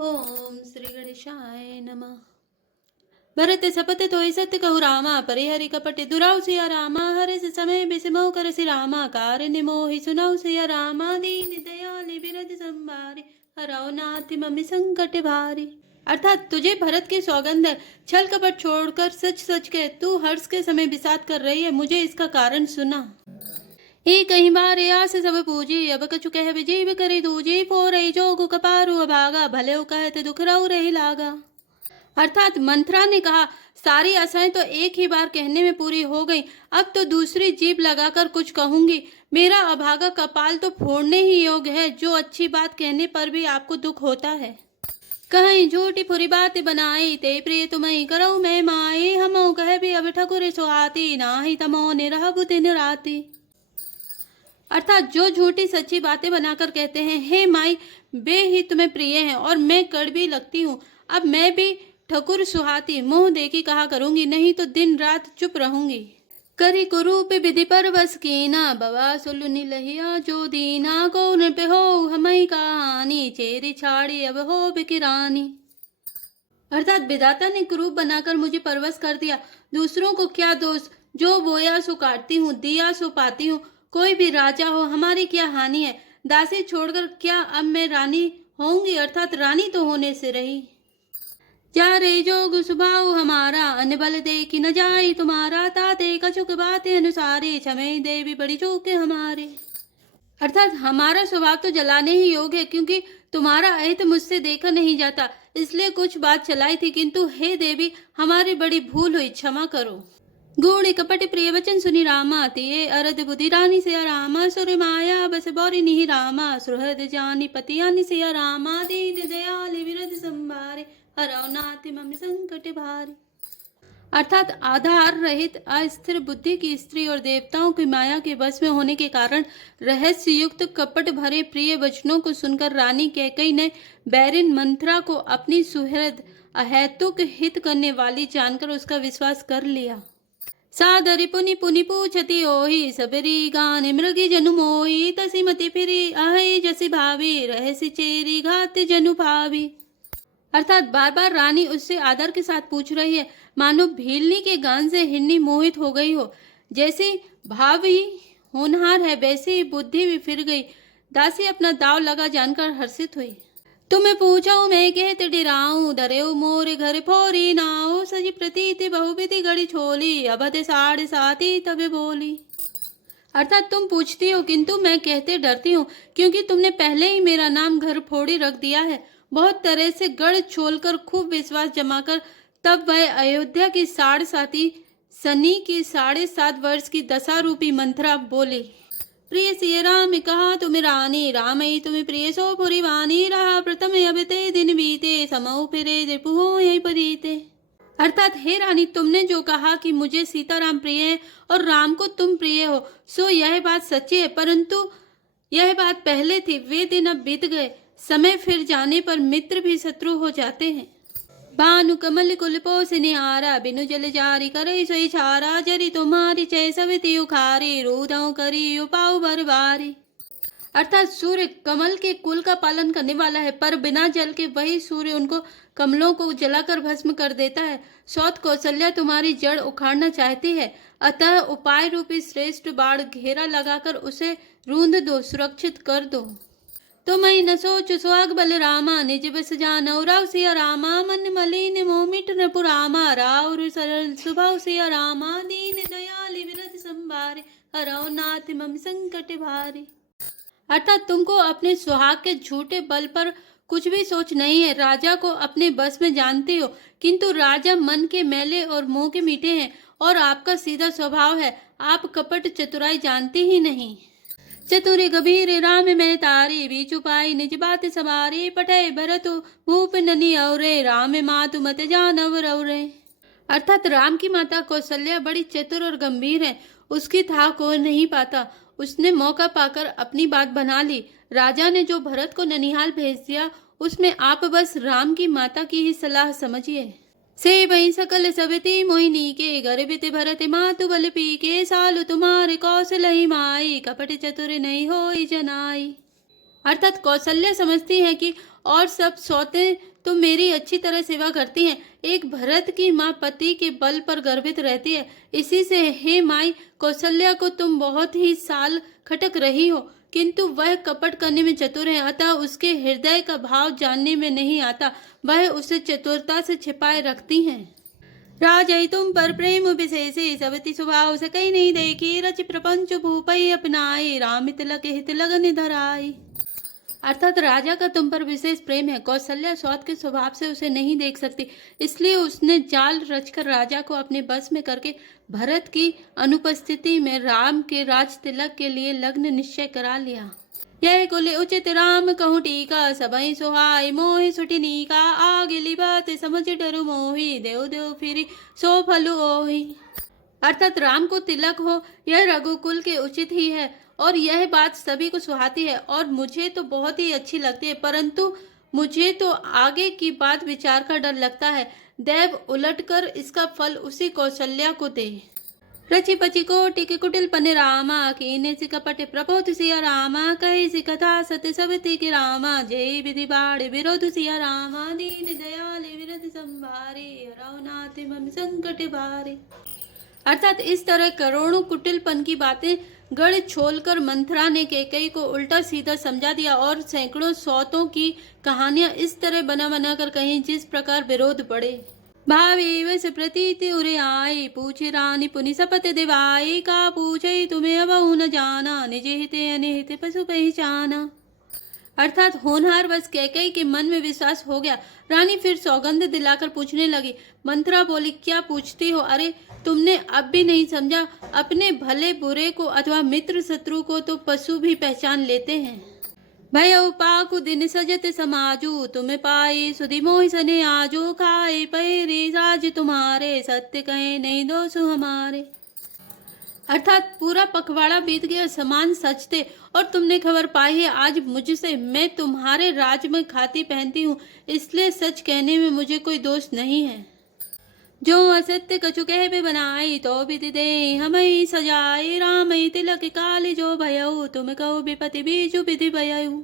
ओम श्री गणेशाय नमः। भरत सपत तोय सत्य कहु रामा, परिहरि कपट दुराव सिया रामा। हरे से समय बिसमो कर सि रामा, कारन मोहि सुनौ सिया रामा। दीन दयाल बिरद संभारे, हरौ नाथ मम संकट भारे। अर्थात तुझे भरत की सौगंध है, छल कपट छोड़कर सच सच कह। तू हर्ष के समय विषाद कर रही है, मुझे इसका कारण सुना। ही कहीं बार आस सब पूजी, अब कछु कह विजीव करे दूजी। फोरई जोग कपारु अभागा, भले कहत दुख रऊ रही लागा। अर्थात मंथरा ने कहा, सारी आशाएं तो एक ही बार कहने में पूरी हो गई, अब तो दूसरी जीभ लगाकर कुछ कहूंगी। मेरा अभागा कपाल तो फोड़ने ही योग्य है, जो अच्छी बात कहने पर भी आपको दुख होता है। कहीं झूठी फुरी बात बनाई, ते प्रिय तुम्हें करऊ मैं माई। हमो कह भी अब ठकुर सुहाती, नाही तमो निरहबु दिन राती। अर्थात जो झूठी सच्ची बातें बनाकर कहते हैं, हे माई वे ही तुम्हें प्रिय हैं और मैं कड़वी लगती हूँ। अब मैं भी ठकुर सुहाती मुंह देखी कहा करूंगी, नहीं तो दिन रात चुप रहूंगी। करी कुरूप विधि पर बस कीना, बवा सुलुनी लहिया जो दीना। कौन पे हो हमई कहानी, चेरी छाड़ी अब हो बिकिरानी। अर्थात विधाता ने कुरूप बनाकर मुझे परवश कर दिया। दूसरों को क्या दोष, जो बोया सो काटती हूँ, दिया सो पाती हूँ। कोई भी राजा हो, हमारी क्या हानि है। दासी छोड़कर क्या अब मैं रानी होंगी, अर्थात रानी तो होने से रही। जा रे जोग स्वभाव हमारा, अन बल दे कि न जाई तुम्हारा। ताते कछुक बातें अनुसारे, क्षमे देवी बड़ी चूके हमारे। अर्थात हमारा स्वभाव तो जलाने ही योग्य है, क्योंकि तुम्हारा अहित मुझसे देखा नहीं जाता, इसलिए कुछ बात चलाई थी। किंतु हे देवी, हमारी बड़ी भूल हुई, क्षमा करो। गूढ़ कपट प्रिय वचन सुनि रामा, तिये अरद बुद्धि रानी सिया रामा। सुर माया बस बौरि निहि रामा, सुहृद जानी पतियानि सिया रामा। दीन दयाल विरद संभारे, हरौ नाथ मम संकट भारे। अर्थात आधार रहित अस्थिर बुद्धि की स्त्री और देवताओं की माया के वश में होने के कारण रहस्य युक्त कपट भरे प्रिय वचनों को सुनकर रानी कैकेयी ने बैरिन मंथरा को अपनी सुहृद अहेतुक हित करने वाली जानकर उसका विश्वास कर लिया। सादरि पुनि पुनि पूछती ओहि, सबरी गान मृगी जनु मोहि। तसी मति फिरी अहि जसी भावी, रहसी चेरी घात जनु भावी। अर्थात बार बार रानी उससे आदर के साथ पूछ रही है, मानो भीलनी के गान से हिरनी मोहित हो गई हो। जैसी भावी होनहार है, वैसी ही बुद्धि भी फिर गई। दासी अपना दाव लगा जानकर हर्षित हुई। तुम्हें पूछो मैं कहते डिराऊं, डरेऊ मोरे घर फोरी नाऊ। सजी प्रतीति बहुविधि गड़ी छोली, अबध साढ़े साथी तबे बोली। अर्थात तुम पूछती हो, किंतु मैं कहते डरती हूँ, क्योंकि तुमने पहले ही मेरा नाम घर फोड़ी रख दिया है। बहुत तरह से गढ़ छोलकर खूब विश्वास जमाकर तब वह अयोध्या की साढ़े साथी सनी की 7.5 वर्ष की दशा रूपी मंथरा बोली, प्रिय सिय राम कहा तुम रानी। राम ही तुम्हें प्रिय सो पुरी वानी। रहा प्रथम अब ते दिन बीते, समऊ फिरे रिपु हो यही परीते। अर्थात हे रानी, तुमने जो कहा कि मुझे सीताराम प्रिय है और राम को तुम प्रिय हो, सो यह बात सच्ची है, परंतु यह बात पहले थी, वे दिन अब बीत गए। समय फिर जाने पर मित्र भी शत्रु हो जाते हैं। भानु कमल कुल पोस निहारा, बिनु जल जारी करे सोई छारा। जरी तुम्हारी चय सविति उखारी, रूदों करी उपाऊ बरबारी। अर्थात सूर्य कमल के कुल का पालन करने वाला है, पर बिना जल के वही सूर्य उनको कमलों को जलाकर भस्म कर देता है। सौत कौशल्या तुम्हारी जड़ उखाड़ना चाहती है, अतः उपाय रूपी श्रेष्ठ बाढ़ घेरा लगाकर उसे रूंध दो, सुरक्षित कर दो। तुम न सोच सुहाग बल रामा, निज बस जानौ राव सिया रामा। मन मलिन मोह मिट न पुरामा, राव सरल स्वभाव सिया रामा। दीन दयाल विरद संभारे, हरौ नाथ मम संकट भारे। अर्थात तुमको अपने सुहाग के झूठे बल पर कुछ भी सोच नहीं है। राजा को अपने बस में जानते हो, किंतु राजा मन के मैले और मुंह के मीठे हैं, और आपका सीधा स्वभाव है। आप कपट चतुराई जानते ही नहीं। चतुर गभीर राम मैं तारी, बीच उपाय निज बात सवारी। पठे भरत भूप ननी औरे, राम मातु मत जानव रौरे। अर्थात राम की माता कौशल्या बड़ी चतुर और गंभीर है, उसकी था कोई नहीं पाता। उसने मौका पाकर अपनी बात बना ली। राजा ने जो भरत को ननिहाल भेज दिया, उसमें आप बस राम की माता की ही सलाह समझिए। से वही सकल सविति मोहिनी के, गर्भित भरत मातु बल पी के। सालु तुम्हारे कौशल ही माई, कपट चतुर नहीं होई जनाई। अर्थात कौशल्या समझती है कि और सब सौतें तो मेरी अच्छी तरह सेवा करती हैं। एक भरत की माँ पति के बल पर गर्वित रहती है। इसी से हे माई कौशल्या को तुम बहुत ही साल खटक रही हो, किंतु वह कपट करने में चतुर है, अतः उसके हृदय का भाव जानने में नहीं आता। वह उसे चतुरता से छिपाए रखती हैं। राजई तुम पर प्रेम विशेषे सबति स्वभाव सकई नहीं देखी, रच प्रपंच भूपई अपनाए, राम तिलक हित लगन धराई। अर्थात राजा का तुम पर विशेष प्रेम है। कौशल्या स्वात के स्वभाव से उसे नहीं देख सकती, इसलिए उसने जाल रचकर राजा को अपने बस में करके भरत की अनुपस्थिति में राम के राज तिलक के लिए लग्न निश्चय करा लिया। यह कुल उचित राम कहूँ टीका, सबई सुहाय मोहि सुटिनी का, आगिली बात समझ डरु मोहि, देव देव फिरी सो फलु ओहि। अर्थात राम को तिलक हो यह रघुकुल के उचित ही है और यह बात सभी को सुहाती है और मुझे तो बहुत ही अच्छी लगती है, परंतु मुझे तो आगे की बात विचार का डर लगता है। देव उलटकर इसका फल उसी कौशल्या को दे। रचि पचि कोटि कुटिल पन रामा, कीने सि कपट प्रपोत सिया रामा, कही सि कथा सत्य सबति के रामा, जय विधि बाढ़ विरोध सिया रामा, दीन दयाल विरध संभारे, हरौ नाथ मम संकट भारे। अर्थात इस तरह करोड़ों कुटिलपन की बातें गढ़ छोलकर मंथरा ने कैकेयी को उल्टा सीधा समझा दिया और सैकड़ों सौतों की कहानियां इस तरह बना बना कर कहीं जिस प्रकार विरोध बढ़े। भावी वस प्रतीति उरे आई, पूछे रानी पुनि सपत दिवाई, का पूछे तुम्हें अब न जाना, निज हिते अनिहित पशु पहचाना। अर्थात होनहार बस कैकेयी के मन में विश्वास हो गया। रानी फिर सौगंध दिलाकर पूछने लगी। मंथरा बोली, क्या पूछती हो? अरे तुमने अब भी नहीं समझा? अपने भले बुरे को अथवा मित्र शत्रु को तो पशु भी पहचान लेते हैं। भय पाकु दिन सजत समाजू, तुम्हें पाई सुधि मोहि सने आजू, खाए पैरी राज तुम्हारे, सत्य कहे नहीं दोषु हमारे। अर्थात पूरा पखवाड़ा बीत गया, समान सच थे और तुमने खबर पाई है आज मुझसे। मैं तुम्हारे राज में खाती पहनती हूँ, इसलिए सच कहने में मुझे कोई दोष नहीं है। जो असत्य कछु कह भी बनाई, तो विधि दे हमें सजाई, राम तिलक काली जो भयऊ, तुम कहो विपति बीजु विधि भयऊ।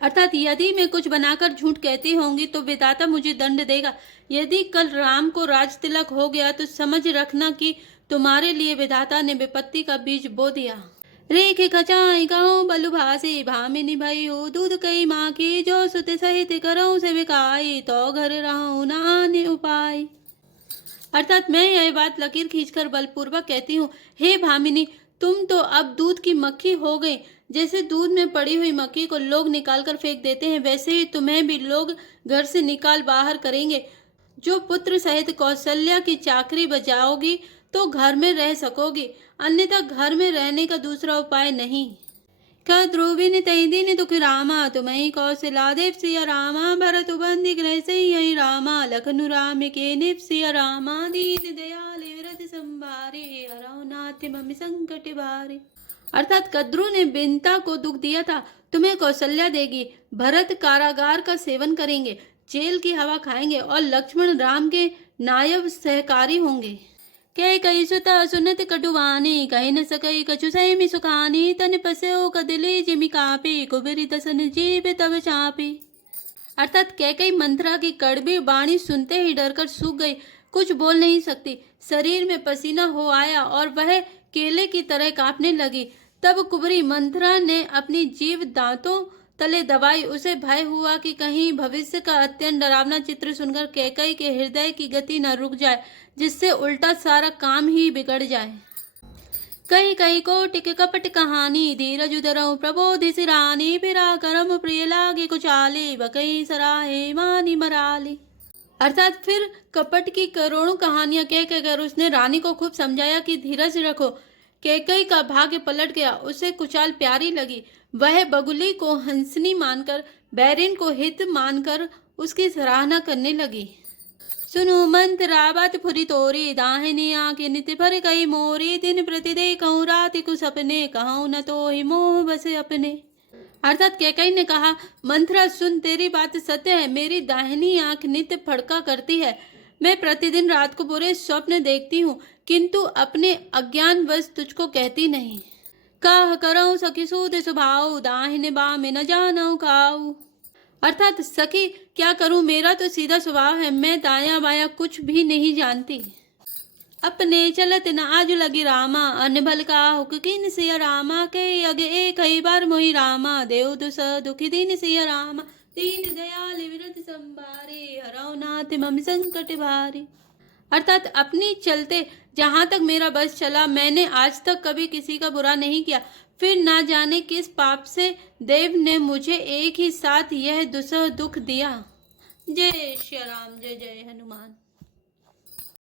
अर्थात यदि मैं कुछ बनाकर झूठ कहती होंगी तो विधाता मुझे दंड देगा। यदि कल राम को राज तिलक हो गया तो समझ रखना कि तुम्हारे लिए विधाता ने विपत्ति का बीज बो दिया। रेख खचाई गाँव बलु भासी, भामिनी भई हो दूध कई माँ की, जो सुत सहित करऊँ से बिकाई, तो घर रहूँ न आने उपाय। अर्थात मैं यह बात लकीर खींचकर बलपूर्वक कहती हूँ, हे भामिनी, तुम तो अब दूध की मक्खी हो गई। जैसे दूध में पड़ी हुई मक्खी को लोग निकालकर फेंक देते हैं, वैसे ही तुम्हें भी लोग घर से निकाल बाहर करेंगे। जो पुत्र सहित कौशल्या की चाकरी बजाओगी तो घर में रह सकोगी, अन्यथा घर में रहने का दूसरा उपाय नहीं। ध्रुविन तई दिन दुख रामा, तुम्हें कौशला देव सिया रामा, भरत बंदी ग्रह से यही रामा, लखनु राम के निप सिया रामा, दीन दयाल विरध संभारे, हरौ नाथ मम संकट भारे। अर्थात कद्रु ने बिनता को दुख दिया था, तुम्हें कौशल्या देगी। भरत कारागार का सेवन करेंगे, जेल की हवा खाएंगे और लक्ष्मण राम के नायब सहकारी होंगे। कह कई सुता सुनत कटुवानी, कही न सकई कछु सैमी सुखानी, तन पस्यो कदले जिमि कापी, कुबेरी दसन जीव तब चापी। अर्थात कैकेयी मंथरा की कड़वी बाणी सुनते ही डरकर सूख गई, कुछ बोल नहीं सकती। शरीर में पसीना हो आया और वह केले की तरह कांपने लगी। तब कुबरी मंथरा ने अपनी जीभ दांतों तले दबाई। उसे भय हुआ कि कहीं भविष्य का अत्यंत डरावना चित्र सुनकर कैकेयी के हृदय की गति न रुक जाए, जिससे उल्टा सारा काम ही बिगड़ जाए। कहीं कहीं कोटिक कपट कहानी, धीरज धरऊ प्रबोधि सिरानी, फिरा करम प्रिय लागे कुचाले, बकई सराहे मानी मराली। अर्थात फिर कपट की करोड़ों कहानियां कह कहकर उसने रानी को खूब समझाया कि धीरज रखो। कैकेयी का भाग्य पलट गया, उसे कुचाल प्यारी लगी। वह बगुली को हंसनी मानकर, बैरिन को हित मानकर उसकी सराहना करने लगी। सुनु मंथरा बात फुरी तोरी, दाहिनी आंखें नित भर गई मोरी, दिन प्रति देखऊं राति को सपने, कहूं न तो ही मोह बस अपने। अर्थात कैकेयी ने कहा, मंथरा सुन, तेरी बात सत्य है, मेरी दाहिनी आंख नित्य फड़का करती है। मैं प्रतिदिन रात को बुरे स्वप्न देखती हूँ, किंतु अपने अज्ञानवश तुझको कहती नहीं। काह करऊं सखी सूद स्वभाव, दाहिने बाम न जानऊं खाऊ। अर्थात सखी क्या करूं, मेरा तो सीधा स्वभाव है, मैं दाया बाया कुछ भी नहीं जानती। अपने चलत न आज लगी रामा, अनबल का हुक किन सिया रामा, के अग एक ही बार मोहि रामा, देव दुस दुखी दीन सिया रामा, दीन दयाल विरत संभारे, हरौ नाथ मम संकट भारे। अर्थात अपनी चलते जहां तक मेरा बस चला, मैंने आज तक कभी किसी का बुरा नहीं किया, फिर ना जाने किस पाप से देव ने मुझे एक ही साथ यह दुसह दुख दिया। जय श्री राम, जय जय हनुमान।